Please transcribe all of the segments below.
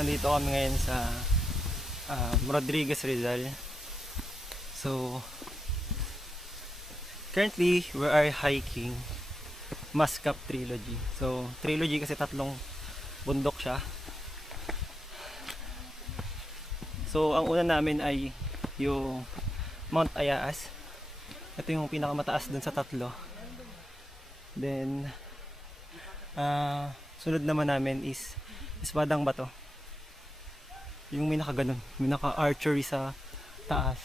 nandito kami ngayon sa Rodriguez Rizal. So currently we are hiking Mascap Trilogy. So trilogy kasi tatlong bundok siya. So ang una namin ay yung Mount Ayaas. Ito yung pinakamataas dun sa tatlo. Then sunod naman namin is Espadang Bato. Yung may nakaganon, may naka-archery sa taas.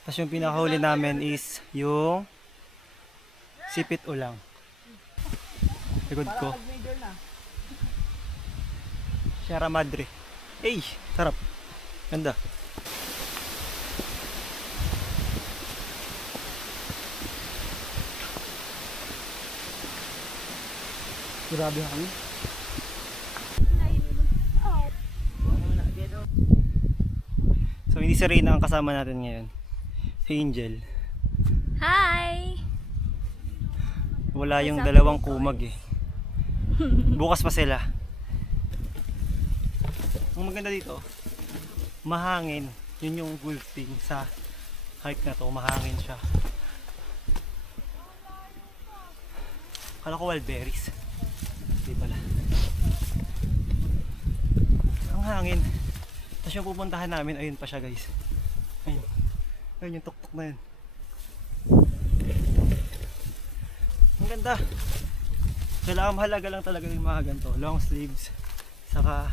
Tapos yung pinakahuli namin is yung Sipit Ulang. Likod ko. Sierra Madre. Ay, sarap. Ganda. Grabe kami. So hindi si Reyna ang kasama natin ngayon. Si Angel. Hi! Wala yung dalawang kumag eh. Bukas pa sila. Ang maganda dito, mahangin. Yun yung good thing sa hike na to, mahangin siya. Kala ko wildberries. Hindi pala. Ang hangin. Tapos yung pupuntahan namin, ayun pa siya guys. Ayun. Ayun yung tuktok na yun. Ang ganda. Kailangan mahalaga lang talaga yung mga ganito. Long sleeves. Saka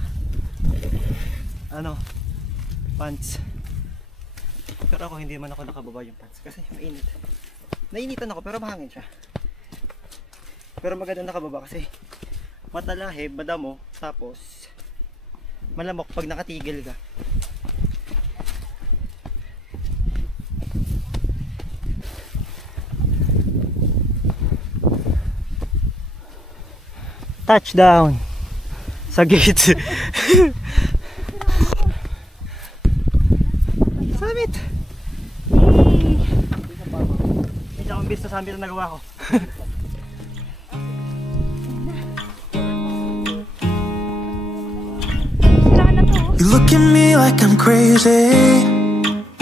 pants. Pero ako hindi man ako nakababa yung pants kasi mainit. Nainitan ako pero mahangin siya. Pero maganda nakababa kasi matalahib, madamo, tapos malamok pag nakatigil ka. Touchdown sa gate. Summit. Hindi akong bis sa summit na nagawa ko. You look at me like I'm crazy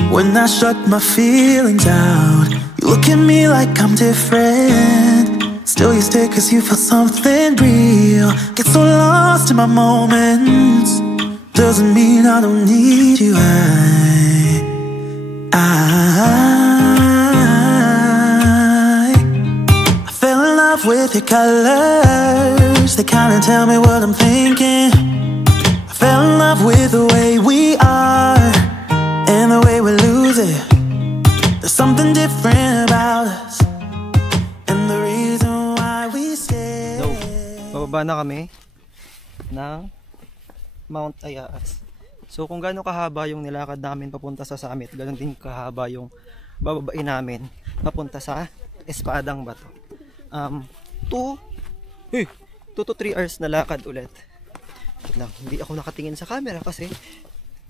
when I shut my feelings out. You look at me like I'm different. Still you stay cause you feel something real. Get so lost in my moments. Doesn't mean I don't need you. I fell in love with your colors. They kinda tell me what I'm thinking. I fell in love with the way we are and the way we lose it. There's something different about us and the reason why we stay. So, bababa na kami ng Mount Ayaas. So kung gaano kahaba yung nilakad namin papunta sa summit, ganoon din kahaba yung bababain namin papunta sa Espadang Bato. 2 to 3 hours na lakad ulit. Lang, hindi ako nakatingin sa camera kasi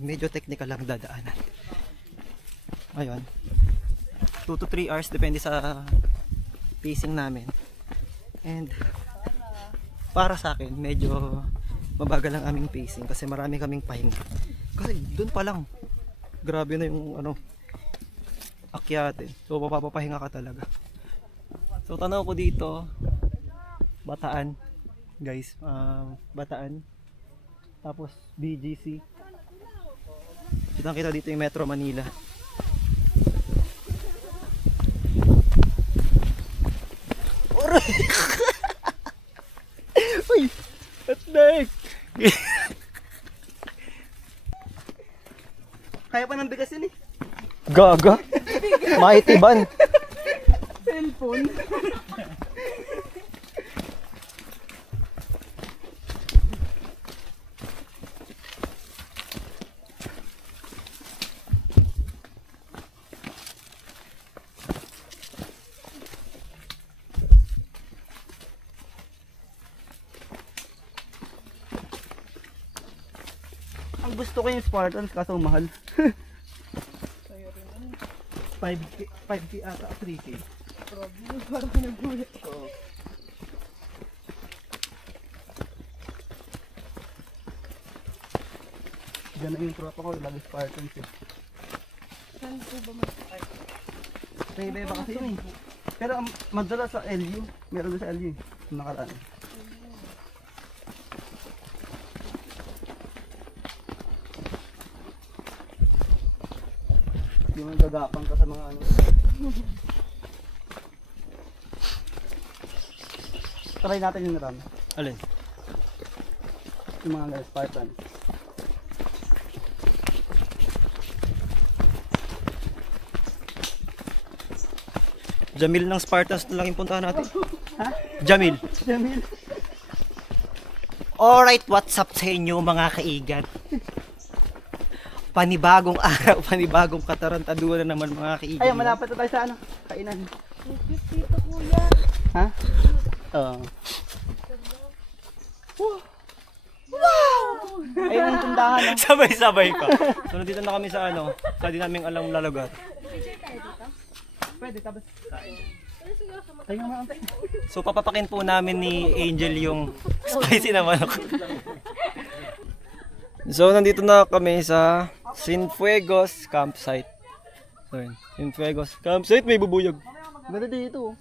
medyo technical lang dadaanan. Ayun. 2 to 3 hours depende sa pacing namin. And para sa akin medyo mabagal ang aming pacing kasi marami kaming pahinga. Kasi doon pa lang grabe na yung akyate. So mapapapahinga ka talaga. So tanaw ko dito Bataan. Guys, Bataan. Tapos BGC. Kita dito yung Metro Manila. Uy! That's dark! Kaya pa ng bigas yun eh. Gaga? Maitiban. Cellphone. Ang gusto ko yung Spartans kaso mahal. 5K ata, 3K. Parang nagulat ko. Diyan na yung tropa ko, lagi Spartans eh. Saan po ba mag-start? May iba kasi yun eh. Pero madalas sa LU, meron doon sa LU eh. Yung nakaraan. Yung gagapang ka sa mga ano. Try natin yung naram. Alin? Yung mga Spartans. Jamil ng Spartans na lang yung puntahan natin. Ha? Jamil. Jamil. Alright, what's up sa inyo mga kaigan? Panibagong araw, panibagong katarantaduhan na naman mga kaigan. Ay, malapit na tayo sa ano? Kainan. Dito kuya. Ha? Oo. Ayun ang tindahan. No? Sabay-sabay pa. So nandito na kami sa ano, sa di namin alam lalagat. Pwede, tapos. Tayo nga mga So papapakin po namin ni Angel yung spicy na manok. So nandito na kami sa Cienfuegos campsite. So yun, Cienfuegos campsite, may bubuyog. Ganda dito.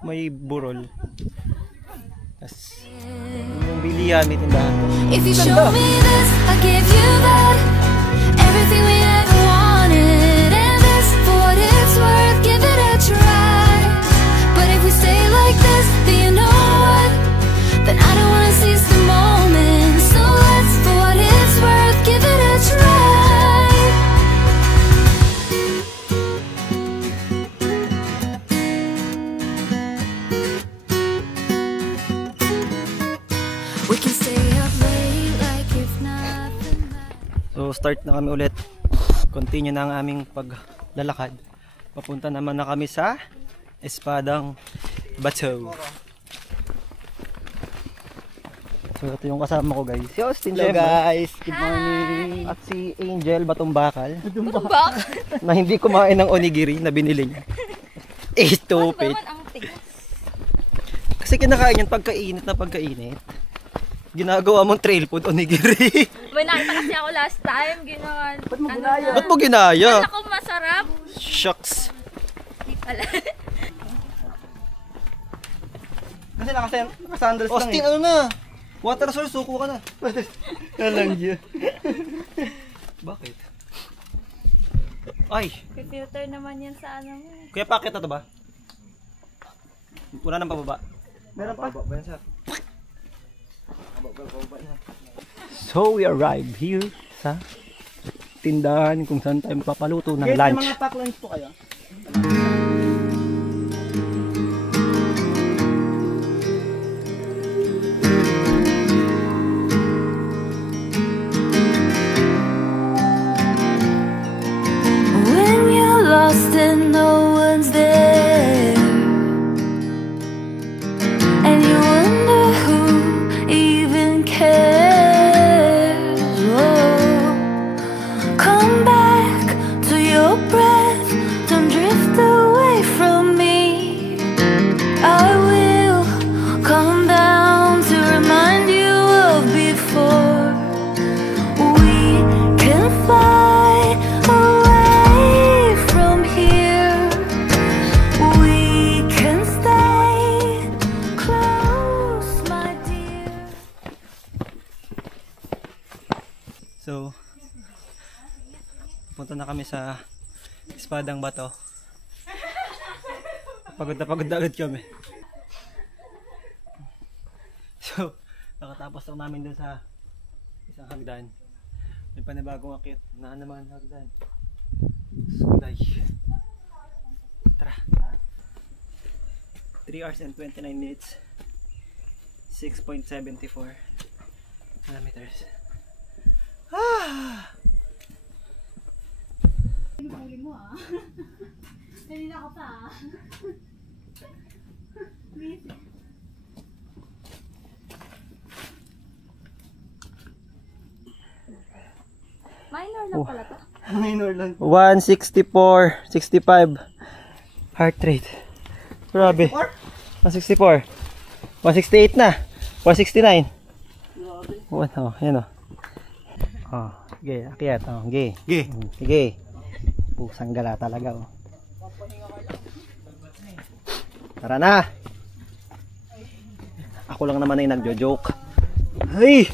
May burol. Yes. Yung bilihan, may tindahan. If you show me this, I'll give you that. Everything we ever wanted, and this for what it's worth, give it a try. But if we stay like this, then you know what? Then I don't wanna seize the moment. So let's, for what it's worth, give it a try. We can stay up late like if nothing matters. So start na kami ulit. Continue na ang aming paglalakad. Papunta naman na kami sa Espadang Bato. So ito yung kasama ko guys. Si Austin. Hello syempre. guys, good morning. At si Angel Batumbakal Bak? na hindi kumain ng onigiri na binili niya. Stupid. ang tigas? Kasi kinakain yan pagkainit na pagkainit. Ginagawa mong trail food onigiri. May nakita kasi ako last time, ginawa. Ba't mo ginaya? Ba't mo ginaya? Ako masarap. Shucks. Di pala. Kasi nakasandals lang Austin, eh. ano na? Water source, suko ka na. Nalang yun. Bakit? Ay, Filter naman yan sa ano mo. kuya packet na to ba? Wala nang pababa. Meron pa? So we arrived here sa tindahan kung saan tayo mapapaluto ng Guys, may lunch. mga pack lunch po kayo. When you're lost and no one's there, and you wonder who even cares. Oh, come back to your breath, don't drift away from me. I will come down to remind you of before. We can fly away from here. We can stay close, my dear. So, punta na kami sa Espadang Bato. Pagod na agad kami. So, nakatapos lang namin dun sa isang hagdan. May panibagong akit na naman hagdan. Suday. Tara. 3 hours and 29 minutes. 6.74 kilometers. Minor lang pala to. Minor lang. 164, 65 heart rate. Grabe. 164. 168 na. 169. Oh, yan o. Oh. Sige, akyat. Oh, sige. Sige. Sige. Pusang gala talaga, oh. Tara na. Ako lang naman ay nagjo-joke. Hey!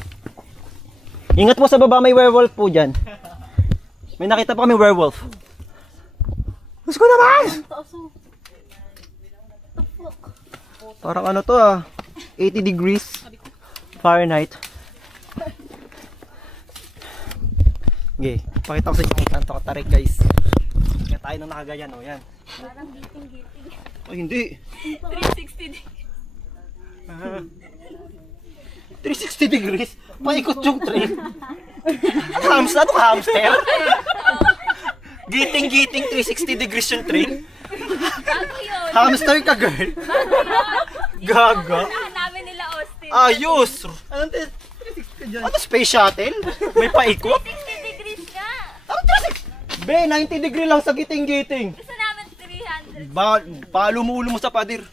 Ingat mo sa baba, may werewolf po dyan. May nakita pa kami werewolf. Gusto ko naman! Parang ano to 80 degrees Fahrenheit. Okay, pakita ko sa inyo kung saan to katarik guys. Kaya tayo nang nakaganyan, oh, yan. Parang giting-giting. Ay, hindi. 360 degrees. 360 degrees? Paikot yung train. Hamster? Ano ka, hamster? Giting-giting 360 degrees yung train. Bago yun. Hamster ka, girl. Gaga. Unahan namin nila Austin. Ayos. Anong 360 ka dyan? Ano, space shuttle? May paikot? 60 degrees nga. Ano 360? Be, 90 degree lang sa giting-giting. Gusto namin 300. Palumulo mo sa padir.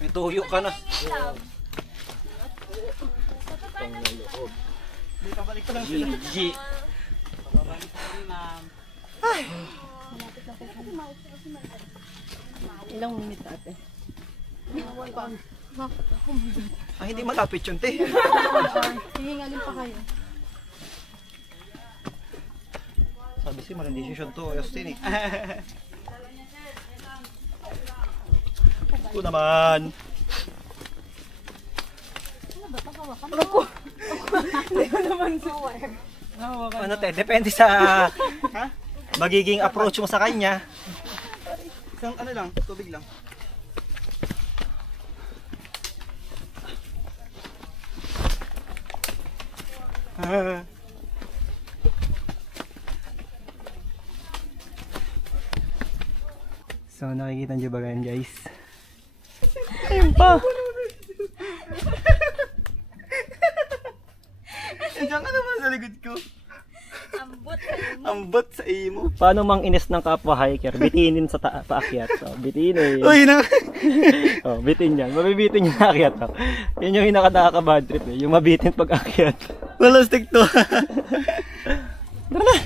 May tuyo ka na. Dito balik ko lang sila. Ilang minute ate? Ah, hindi malapit yun, te. Hihingalin pa kayo. Sabi si malang decision to, Austin eh. Ito naman. Ano te, depende sa magiging approach mo sa kanya. Isang ano lang, tubig lang. So nakikita niyo ba yan guys? Ayun pa! Andiyan ka naman sa likod ko. Ambot. Ambot sa imo. Paano mang inis ng kapwa hiker? Bitinin sa paakyat. So, bitinin. Uy, na. Oh, bitin yan. Mabibitin yung akyat. Oh. Yan yung nakaka-bad trip eh. Yung mabitin pag akyat. Wala stick to. Tara na!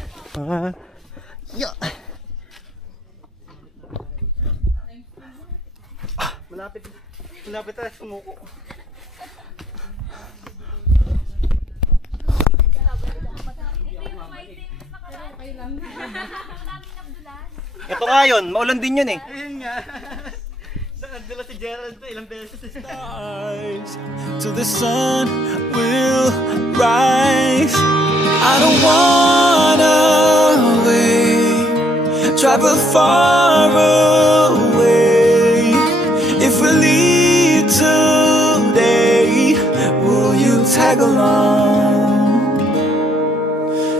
Malapit. Malapit tayo sumuko. Ito nga yun, maulan din yun eh. Ayun nga. Nagdala si Gerald to ilang beses. Till the sun will rise. I don't wanna wait, travel far away. If we leave today, will you tag along?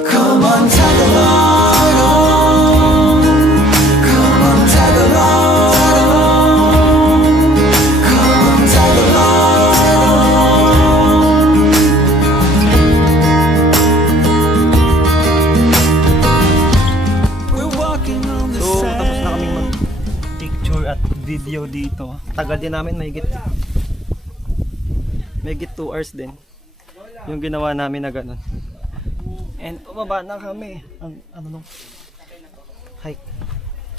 Come on, tag along. Come on, tag along. Come on, tag along. We're walking on the So, tapos na sand. kaming mag-picture at video dito. Tagal din namin, mahigit 2 hours din. Yung ginawa namin na ganun. And pababa na kami. Ang ano nung hike.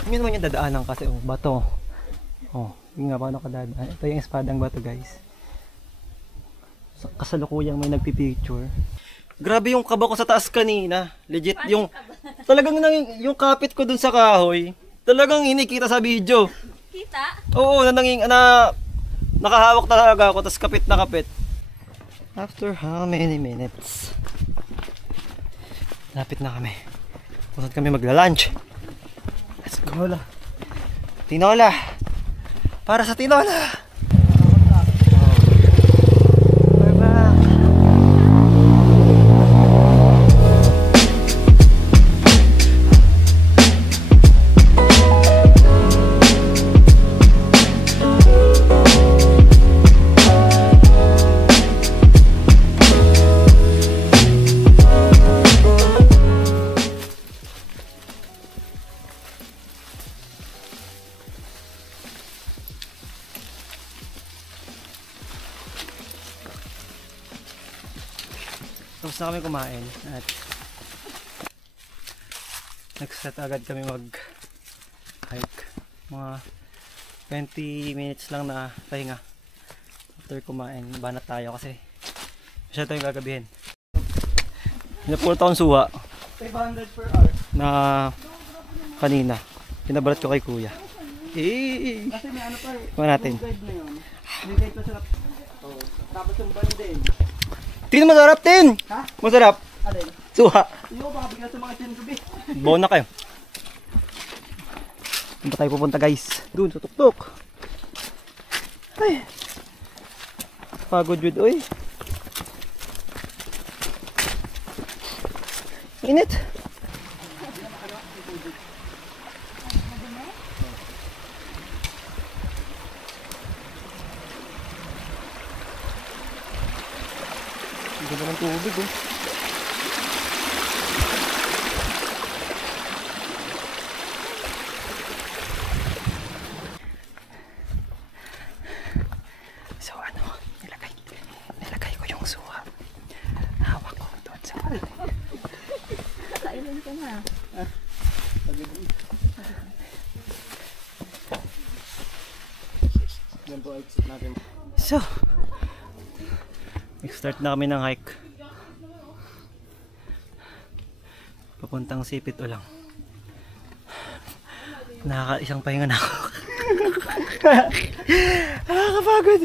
Yun naman yung dadaanan kasi bato. Oh, yun nga paano kadadaan. Ito yung espadang bato guys. So, kasalukuyang may nagpipicture. Grabe yung kaba ko sa taas kanina. Legit yung talagang yung kapit ko dun sa kahoy. Talagang inikita sa video. Kita? Oo, nakahawak talaga ako tapos kapit na kapit. After how many minutes? Lapit na kami. Punod kami magla-lunch. Let's go la. Tinola. Para sa tinola. We're back. Tapos na kami kumain at nag-set agad kami mag-hike. Mga 20 minutes lang na pahinga. After kumain, banat tayo kasi masyado tayong gagabihin. Napulot akong suha 500 per hour. na kanina. Pinabalat ko kay kuya. Kasi may ano pa eh. Kuha natin. Yung guide na yun. Yung guide masarap. Oh. Tapos yung band din. Tin, masarap tin! Ha? Masarap! Alin? Suha! Yung baka bigla sa mga tiyan gabi. Bawa na kayo. Saan ba tayo pupunta guys? Doon sa tuktok. Ay. Pagod yun, oy. Init. Ang ganda ng tubig, oh. So ano, nilagay ko yung suha. Hawak ko doon sa Kailan ka na? Yan po, exit natin. So, nag-start na kami ng hike. Papuntang Sipit o lang. Nakaka-isang pahinga na ako. Nakakapagod.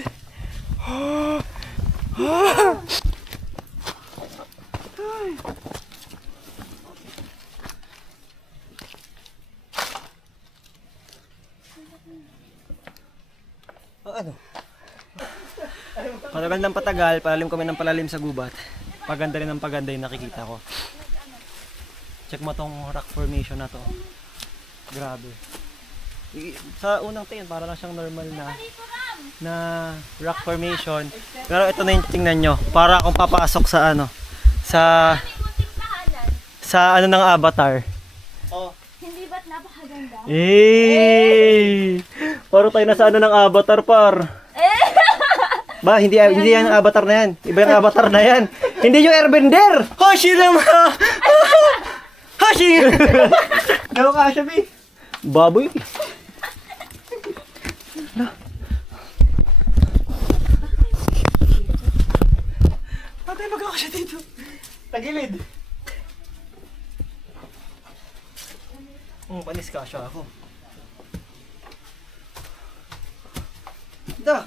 Ano? Patagal ng patagal, palalim kami ng palalim sa gubat. Paganda rin ng paganda yung nakikita ko. Check mo tong rock formation na to. Grabe. Sa unang tingin, para lang siyang normal na rock formation. Pero ito na yung tingnan nyo. Para akong papasok sa ano. Sa ano ng Avatar. Oh. Hindi ba't napakaganda? Paro tayo na sa ano ng Avatar, par. Ba, hindi yan ang Avatar na yan. Iba yung Avatar na yan. Hindi yung Airbender. Hoshi naman. Hoshi. Gano'n ka siya, B? Baboy. Patay mag-ako siya dito. Tagilid. Panis ka siya ako. Da.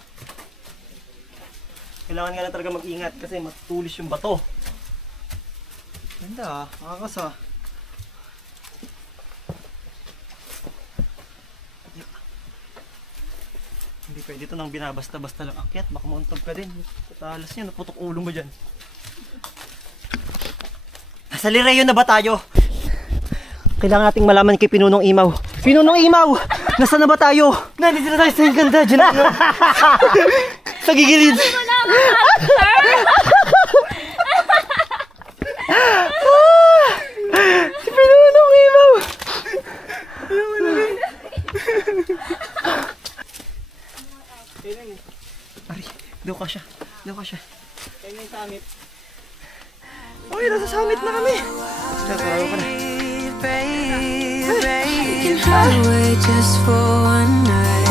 Kailangan nga na talaga mag-ingat kasi matulis yung bato. Ganda, makakasa. Hindi pwede ito nang binabasta-basta lang akyat, baka mauntog ka din. Talas niya, naputok ulo mo dyan. Nasa Lireo na ba tayo? Kailangan nating malaman kay Pinunong Imaw. Pinunong Imaw! Nasaan na ba tayo? Nandito na tayo sa ganda. Diyan na. Sa gigilid. Si Pinunong Imaw! Ari, doon ka siya. Doon ka siya. Kaya yung summit. Okay, nasa summit na kami. Sige, karawa ka na. We can hide away just for one night.